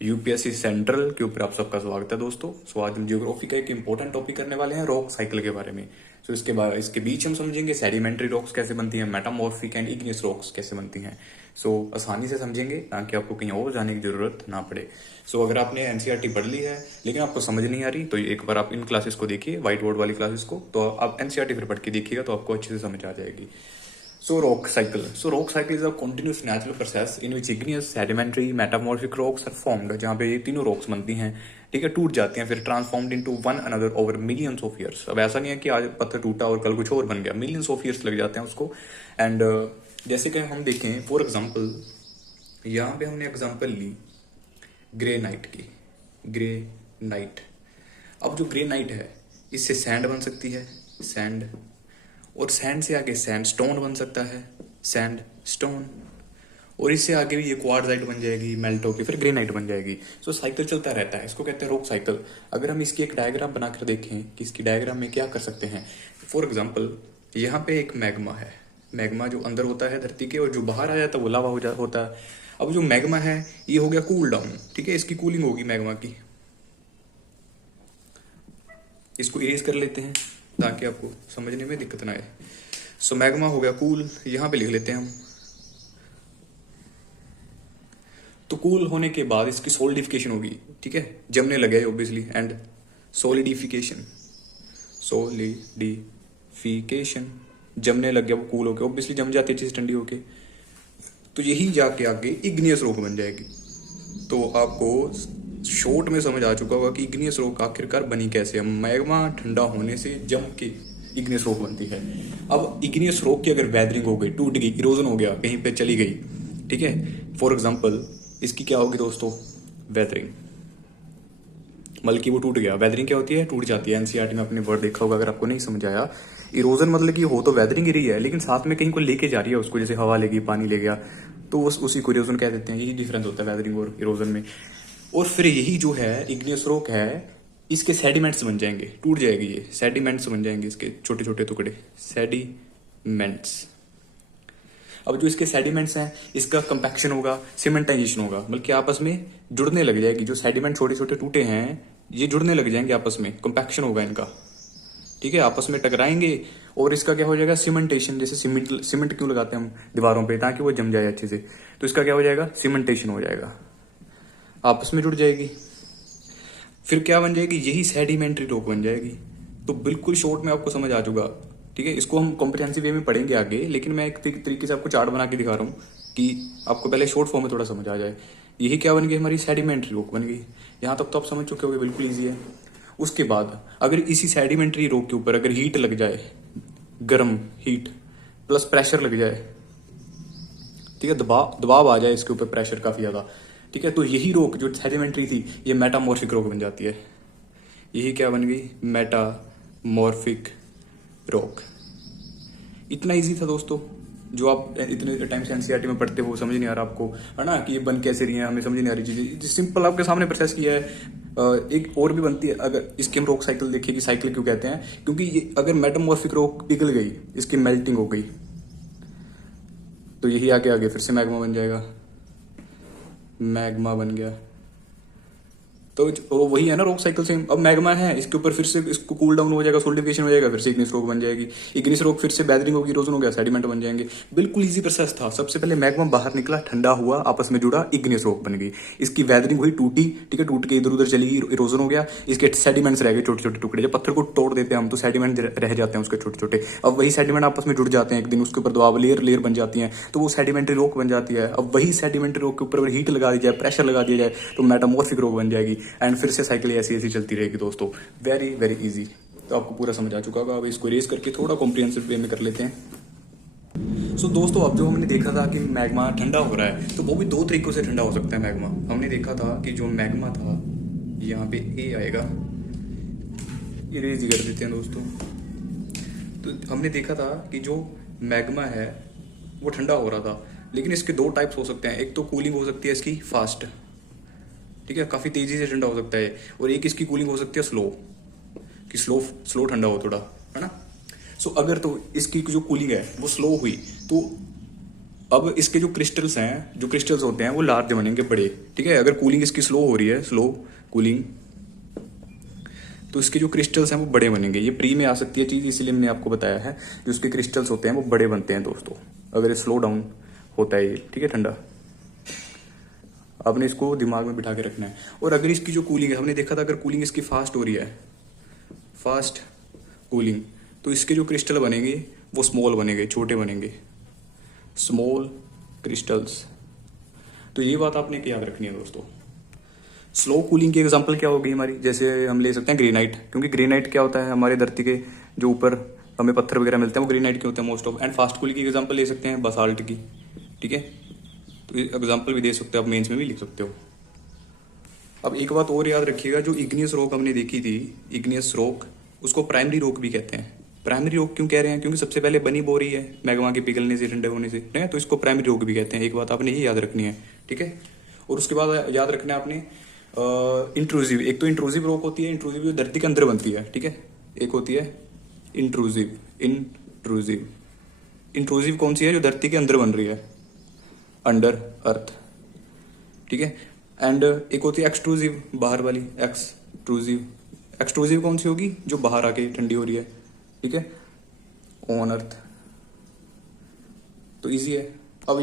UPSC central के ऊपर आप सबका स्वागत है दोस्तों। सो आज हम ज्योग्राफी का एक इंपॉर्टेंट टॉपिक करने वाले हैं, रॉक साइकिल के बारे में। सो इसके बीच हम समझेंगे सेडिमेंट्री रॉक्स कैसे बनती हैं, मेटामॉर्फिक एंड इग्नियस रॉक्स कैसे बनती हैं। सो आसानी से समझेंगे ताकि आपको कहीं और जाने की जरूरत ना पड़े। सो अगर आपने एनसीईआरटी पढ़ ली है लेकिन आपको समझ नहीं आ रही तो एक बार आप इन क्लासेस को देखिए, व्हाइट बोर्ड वाली क्लासेस को, तो आप एनसीईआरटी फिर पढ़ के देखिएगा तो आपको अच्छे से समझ आ जाएगी। rock cycle. So rock cycle is a continuous natural process in which igneous, sedimentary, metamorphic rocks are formed. जहाँ पे ये तीनों rocks बनती हैं, ठीक है, टूट जाती हैं, फिर transformed into one another over millions of years. अब ऐसा नहीं है कि आज पत्थर टूटा और कल कुछ और बन गया, मिलियंस ऑफ ईयर्स लग जाते हैं उसको। एंड जैसे कि हम देखें फॉर एग्जांपल, यहाँ पे हमने एग्जांपल ली ग्रेनाइट की, ग्रेनाइट। अब जो ग्रेनाइट है इससे सैंड बन सकती है, सैंड, और सैंड से आगे सैंड स्टोन बन सकता है, सैंड स्टोन, और इससे आगे भी ये क्वार्ट्जाइट बन जाएगी, मेल्ट होकर फिर ग्रेनाइट बन जाएगी। सो साइकिल चलता रहता है, इसको कहते हैं रॉक साइकिल। अगर हम इसकी एक डायग्राम बनाकर देखें कि इसकी डायग्राम में क्या कर सकते हैं, फॉर एग्जाम्पल यहाँ पे एक मैग्मा है, मैग्मा जो अंदर होता है धरती के और जो बाहर आ जाता है वो लावा होता है। अब जो मैग्मा है ये हो गया कूल डाउन, ठीक है, इसकी कूलिंग होगी मैग्मा की। इसको इरेज कर लेते हैं ताकि आपको समझने में दिक्कत ना आए। सो मैग्मा हो गया कूल, यहां पे लिख लेते हैं हम। तो कूल होने के बाद इसकी सोलिडिफिकेशन होगी, ठीक है, जमने लगे ऑब्वियसली, एंड सोलिडिफिकेशन, सोलिडिफिकेशन जमने लग गया, वो कूल होके ऑब्वियसली जम जाती है चीज ठंडी होके। तो यही जाके आगे इग्नियस रॉक बन जाएगी। तो आपको शॉर्ट में समझ आ चुका होगा कि इग्नियस रॉक आखिरकार बनी कैसे। मैग्मा ठंडा होने से जम के इग्नियस रॉक बनती है। अब इग्नियस रॉक की अगर वेदरिंग हो गई, टूट गई, इरोजन हो गया, कहीं पे चली गई, ठीक है, फॉर एग्जांपल इसकी क्या होगी दोस्तों, वेदरिंग, मतलब कि वो टूट गया। वेदरिंग क्या होती है, टूट जाती है। एनसीईआरटी में आपने वर्ड देखा होगा, अगर आपको नहीं समझ आया। इरोजन मतलब कि हो तो वेदरिंग ही रही है लेकिन साथ में कहीं को लेके जा रही है उसको, जैसे हवा लेगी, पानी ले गया, तो उसी को इरोजन कह देते हैं। यही डिफरेंस होता है वेदरिंग और इरोजन में। और फिर यही जो है इग्नियस रॉक है, इसके सेडिमेंट्स बन जाएंगे, टूट जाएगी ये, सेडिमेंट्स बन जाएंगे इसके छोटे छोटे टुकड़े, सेडिमेंट्स। अब जो इसके सेडिमेंट्स हैं इसका कंपैक्शन होगा, सीमेंटाइजेशन होगा, बल्कि आपस में जुड़ने लग जाएगी। जो सेडिमेंट छोटे छोटे टूटे हैं ये जुड़ने लग जाएंगे आपस में, कंपैक्शन होगा इनका, ठीक है, आपस में टकराएंगे और इसका क्या हो जाएगा, सीमेंटेशन। जैसे सीमेंट क्यों लगाते हैं हम दीवारों पे, ताकि वो जम जाए अच्छे से, तो इसका क्या हो जाएगा, सीमेंटेशन हो जाएगा, आपस में जुड़ जाएगी। फिर क्या बन जाएगी, यही सेडिमेंट्री रॉक बन जाएगी। तो बिल्कुल शॉर्ट में आपको समझ आ चुका, ठीक है। इसको हम कॉम्प्रिहेंसिव वे में पढ़ेंगे आगे, लेकिन मैं एक तरीके से आपको चार्ट बना के दिखा रहा हूँ कि आपको पहले शॉर्ट फॉर्म में थोड़ा समझ आ जाए। यही क्या बन गई, हमारी सेडिमेंट्री रॉक बन गई। यहाँ तक तो आप समझ चुके होंगे, बिल्कुल ईजी है। उसके बाद अगर इसी सेडिमेंट्री रॉक के ऊपर अगर हीट लग जाए, गर्म हीट प्लस प्रेशर लग जाए, ठीक है, दबाव आ जाए इसके ऊपर, प्रेशर काफी ज्यादा, ठीक है, तो यही रॉक जो सेडिमेंट्री थी ये मेटामॉर्फिक रॉक बन जाती है। यही क्या बन गई, मेटामॉर्फिक रॉक। इतना इजी था दोस्तों, जो आप इतने टाइम से एनसीईआरटी में पढ़ते हो समझ नहीं आ रहा आपको, है ना, कि ये बन कैसे रही है, हमें समझ नहीं आ रही चीजें। सिंपल आपके सामने प्रोसेस किया है। एक और भी बनती है, अगर इसकी हम रॉक साइकिल देखिए कि साइकिल क्यों कहते हैं, क्योंकि ये अगर मेटामॉर्फिक रॉक पिघल गई, इसकी मेल्टिंग हो गई, तो यही आगे आगे फिर से मैग्मा बन जाएगा, मैग्मा बन गया। तो वही है ना रॉक साइकिल सेम। अब मैग्मा है, इसके ऊपर फिर से इसको कूल डाउन हो जाएगा, सोलिडिफिकेशन हो जाएगा, फिर से इग्नियस रॉक बन जाएगी। इग्नियस रॉक फिर से वेदरिंग होगी, इरोजन हो गया, सेडिमेंट बन जाएंगे। बिल्कुल इजी प्रोसेस था। सबसे पहले मैग्मा बाहर निकला, ठंडा हुआ, आपस में जुड़ा, इग्नियस रॉक बन गई। इसकी वेदरिंग हुई, टूटी, ठीक है, टूट के इधर उधर चली, इरोजन हो गया, इसके सेडिमेंट्स रह गए छोटे छोटे टुकड़े। जब पत्थर को तोड़ देते हैं हम तो सेडिमेंट रह जाते हैं उसके छोटे छोटे। अब वही सेडिमेंट आपस में जुड़ जाते हैं, एक दिन उसके ऊपर दबाव लेयर लेयर बन जाती है, तो वो सेडिमेंट्री रॉक बन जाती है। अब वही सेडिमेंट्री रॉक के ऊपर हीट लगा दी जाए, प्रेशर लगा दिया जाए, तो मेटामॉर्फिक रॉक बन जाएगी। एंड फिर से साइकिल ऐसी ऐसी चलती रहेगी दोस्तों। Very very easy. तो आपको पूरा समझ आ चुका होगा। अब इसको रेस करके थोड़ा कॉम्प्रिहेंसिव वे में कर लेते हैं। सो दोस्तों, अब जो हमने देखा था कि मैग्मा ठंडा हो रहा है, तो वो भी दो तरीकों से ठंडा हो सकता है मैग्मा। हमने देखा था कि जो मैग्मा था, यहाँ पे ए आएगा, इरेज कर देते हैं दोस्तों। तो हमने देखा था कि जो मैग्मा है वो ठंडा हो रहा था, लेकिन इसके दो टाइप्स हो सकते हैं। एक तो कूलिंग हो सकती है इसकी फास्ट, ठीक है, काफी तेजी से ठंडा हो सकता है, और एक इसकी कूलिंग हो सकती है स्लो, कि स्लो ठंडा हो थोड़ा, है ना। सो अगर तो इसकी जो कूलिंग है वो स्लो हुई, तो अब इसके जो क्रिस्टल्स हैं, जो क्रिस्टल्स होते हैं वो लार्ज बनेंगे, बड़े, ठीक है। अगर कूलिंग इसकी स्लो हो रही है, स्लो कूलिंग, तो इसके जो क्रिस्टल्स हैं वो बड़े बनेंगे। ये प्री में आ सकती है चीज़, इसलिए मैंने आपको बताया है। जो इसके क्रिस्टल्स होते हैं वो बड़े बनते हैं दोस्तों, अगर ये स्लो डाउन होता है ये, ठीक है, ठंडा। आपने इसको दिमाग में बिठा के रखना है। और अगर इसकी जो कूलिंग है, हमने देखा था अगर कूलिंग इसकी फास्ट हो रही है, फास्ट कूलिंग, तो इसके जो क्रिस्टल बनेंगे वो स्मॉल बनेंगे, छोटे बनेंगे, स्मॉल क्रिस्टल्स। तो ये बात आपने याद रखनी है दोस्तों। स्लो कूलिंग की एग्जांपल क्या होगी हमारी, जैसे हम ले सकते हैं ग्रेनाइट, क्योंकि ग्रेनाइट क्या होता है, हमारे धरती के जो ऊपर हमें पत्थर वगैरह मिलते हैं वो ग्रेनाइट के होते हैं most of. And fast cooling की एग्जांपल ले सकते हैं बसाल्ट की, ठीक है। तो एग्जांपल भी दे सकते हो आप, मेंस में भी लिख सकते हो। अब एक बात और याद रखिएगा, जो इग्नियस रॉक हमने देखी थी, इग्नियस रॉक, उसको प्राइमरी रॉक भी कहते हैं। प्राइमरी रॉक क्यों कह रहे हैं, क्योंकि सबसे पहले बनी बो रही है मैग्मा के पिघलने से, ठंडे होने से, ठीक है, तो इसको प्राइमरी रॉक भी कहते हैं। एक बात आपने ये याद रखनी है, ठीक है। और उसके बाद याद रखना है आपने इंट्रूसिव। एक तो इंट्रूसिव रॉक होती है, इंट्रूसिव जो धरती के अंदर बनती है, ठीक है। एक होती है इंट्रूसिव, इंट्रूसिव, इंट्रूसिव कौन सी है, जो धरती के अंदर बन रही है, अंडर अर्थ, ठीक है। एंड एक होती है एक्सट्रूसिव, बाहर वाली, एक्सट्रूसिव। एक्सट्रूसिव कौन सी होगी, जो बाहर आके ठंडी हो रही है, ठीक है, ऑन अर्थ। तो इजी है। अब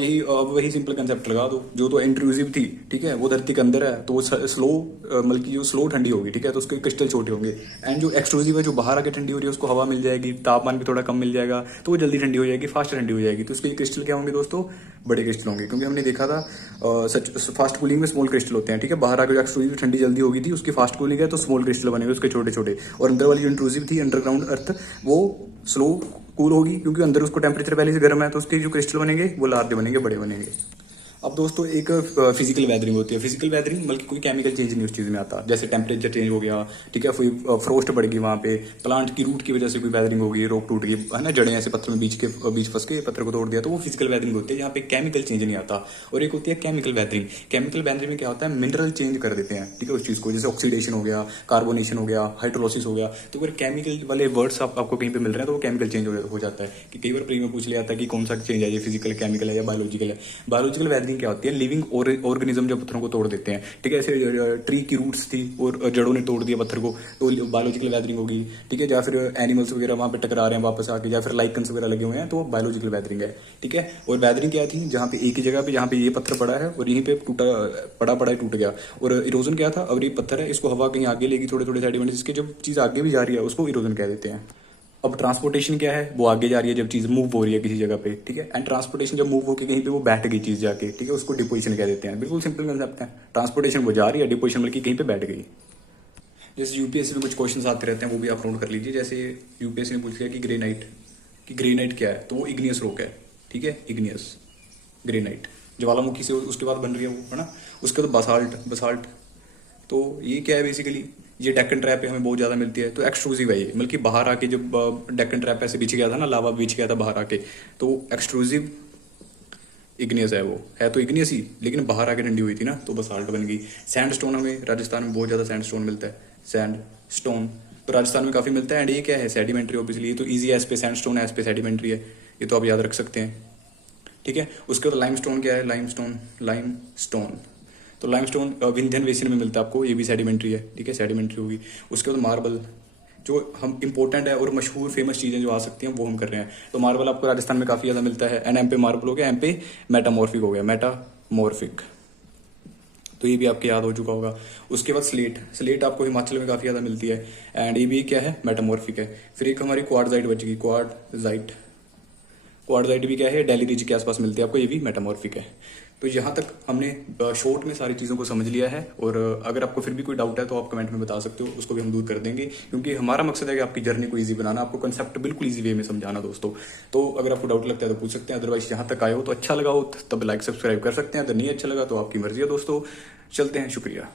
वही सिंपल कंसेप्ट लगा दो, जो तो इंट्रूसिव थी, ठीक है, वो धरती के अंदर है, तो वो स्लो, मतलब की जो स्लो ठंडी होगी, ठीक है, तो उसके क्रिस्टल छोटे होंगे। एंड जो एक्सट्रूसिव है, जो बाहर आके ठंडी हो रही है, उसको हवा मिल जाएगी, तापमान भी थोड़ा कम मिल जाएगा, तो वो जल्दी ठंडी हो जाएगी, फास्ट ठंडी हो जाएगी। तो उसके क्रिस्टल क्या होंगे दोस्तों, बड़े क्रिस्टल होंगे, क्योंकि हमने देखा था सच फास्ट कूलिंग में स्मॉल क्रिस्टल होते हैं, ठीक है। बाहर आके जो एक्सट्रूसिव ठंडी जल्दी होगी थी, उसकी फास्ट कूलिंग है तो स्मॉल क्रिस्टल बनेंगे उसके छोटे छोटे। और अंदर वाली जो इंट्रूसिव थी, अंडरग्राउंड अर्थ, वो स्लो कूल होगी, क्योंकि अंदर उसको टेम्परेचर पहले से गर्म है, तो उसके जो क्रिस्टल बनेंगे वो लार्ज बनेंगे, बड़े बनेंगे। अब दोस्तों एक फिजिकल वेदरिंग होती है। फिजिकल वेदरिंग बल्कि कोई केमिकल चेंज नहीं उस चीज़ में आता, जैसे टेम्परेचर चेंज हो गया, ठीक है, कोई फ्रोस्ट बढ़ गई वहाँ पे, प्लांट की रूट की वजह से कोई वेदरिंग हो गई, रोक टूट गई, है ना, जड़ें ऐसे पत्थर में बीच फंस के पत्थर को तोड़ दिया, तो वो फिजिकल वेदरिंग होती है, जहाँ पे केमिकल चेंज नहीं आता। और एक होती है केमिकल वेदरिंग। केमिकल वेदरिंग में क्या होता है, मिनरल चेंज कर देते हैं, ठीक है, उस चीज़ को, जैसे ऑक्सीडेशन हो गया, कार्बोनेशन हो गया, हाइड्रोलिसिस हो गया। तो अगर केमिकल वाले वर्ड्स आपको कहीं पे मिल रहे हैं, तो वो केमिकल चेंज हो जाता है। कि कई बार प्री में पूछ लिया जाता है कि कौन सा चेंज है, ये फिजिकल, केमिकल है या बायोलॉजिकल है। बायोलॉजिकल वेदरिंग क्या होती है, लिविंग ऑर्गेनिज्म जो पत्थरों को तोड़ देते हैं, ठीक है, ऐसे ट्री की रूट्स थी और जड़ों ने तोड़ दिया पत्थर को, तो बायोलॉजिकल वेदरिंग होगी, ठीक है। या फिर एनिमल्स वगैरह वहां पे टकरा रहे हैं वापस आके, या फिर लाइकन्स वगैरह लगे हुए हैं, तो बायोलॉजिकल वेदरिंग है, ठीक है। और वेदरिंग क्या थी, जहाँ पे एक ही जगह पे, जहाँ पे ये पत्थर पड़ा है और यहीं पे पड़ा टूट गया, और इरोजन क्या था, अब ये पत्थर है, इसको हवा कहीं आगे लेगी, थोड़े थोड़े सेडिमेंट, इसके जब चीज आगे भी जा रही है उसको इरोजन कह देते हैं। अब ट्रांसपोर्टेशन क्या है, वो आगे जा रही है जब चीज मूव हो रही है किसी जगह पे, ठीक है। एंड ट्रांसपोर्टेशन जब मूव होकर कहीं पे वो बैठ गई चीज जाके, ठीक है, उसको डिपोजिशन कह देते हैं। बिल्कुल सिंपल कंसेप्ट है। ट्रांसपोर्टेशन वो जा रही है, डिपोजिशन बल्कि कहीं पे बैठ गई। जैसे यूपीएससी में कुछ क्वेश्चन आते रहते हैं, वो भी आप नोट कर लीजिए। जैसे यूपीएससी ने पूछ लिया कि ग्रेनाइट क्या है, तो वो इग्नियस रॉक है, ठीक है, इग्नियस ग्रेनाइट, ज्वालामुखी से उसके बाद बन रही है वो, है ना। उसके बाद बसाल्ट, तो ये क्या है बेसिकली, ये डेक्कन ट्रैप पे हमें बहुत ज्यादा मिलती है, तो एक्सट्रूसिव है ये, मतलब कि बाहर आके जब डेक्कन ट्रैप ऐसे बिछ गया था ना, लावा बिछ गया था बाहर आके, तो एक्सट्रूसिव इग्नियस है, वो है तो इग्नियस ही, लेकिन बाहर आके ठंडी हुई थी ना, तो बसाल्ट बन गई। सैंडस्टोन, हमें राजस्थान में बहुत ज्यादा सैंडस्टोन मिलता है, सैंडस्टोन तो राजस्थान में काफी मिलता है। एंड ये क्या है, सेडिमेंट्री, ऑब्वियसली ये तो इजी है, एस पे सैंडस्टोन है, एस पे सेडिमेंट्री है, ये तो आप याद रख सकते हैं, ठीक है। उसके बाद लाइमस्टोन क्या है, लाइमस्टोन तो लाइमस्टोन विंध्यन बेसिन में मिलता है आपको, ये भी सेडिमेंट्री है, ठीक है, सेडिमेंट्री होगी। उसके बाद मार्बल, जो हम इंपॉर्टेंट है और मशहूर फेमस चीजें जो आ सकती हैं वो हम कर रहे हैं, तो मार्बल आपको राजस्थान में काफी ज्यादा मिलता है। एंड एम पे मार्बल हो गया, एम पे मेटामॉर्फिक हो गया, मेटामॉर्फिक, तो ये भी आपके याद हो चुका होगा। उसके बाद स्लेट आपको हिमाचल में काफी ज्यादा मिलती है, एंड ये भी क्या है, मेटामॉर्फिक है। फिर एक हमारी क्वार्टजाइट बच गई, क्वार्टजाइट भी क्या है, दिल्ली रीज के आसपास मिलती है आपको, ये भी मेटामॉर्फिक है। तो यहाँ तक हमने शॉर्ट में सारी चीज़ों को समझ लिया है, और अगर आपको फिर भी कोई डाउट है तो आप कमेंट में बता सकते हो, उसको भी हम दूर कर देंगे, क्योंकि हमारा मकसद है कि आपकी जर्नी को इजी बनाना, आपको कंसेप्ट बिल्कुल इजी वे में समझाना दोस्तों। तो अगर आपको डाउट लगता है तो पूछ सकते हैं, अदरवाइज यहाँ तक आए हो तो अच्छा लगा हो तब लाइक सब्सक्राइब कर सकते हैं, अगर नहीं अच्छा लगा तो आपकी मर्जी है दोस्तों। चलते हैं, शुक्रिया।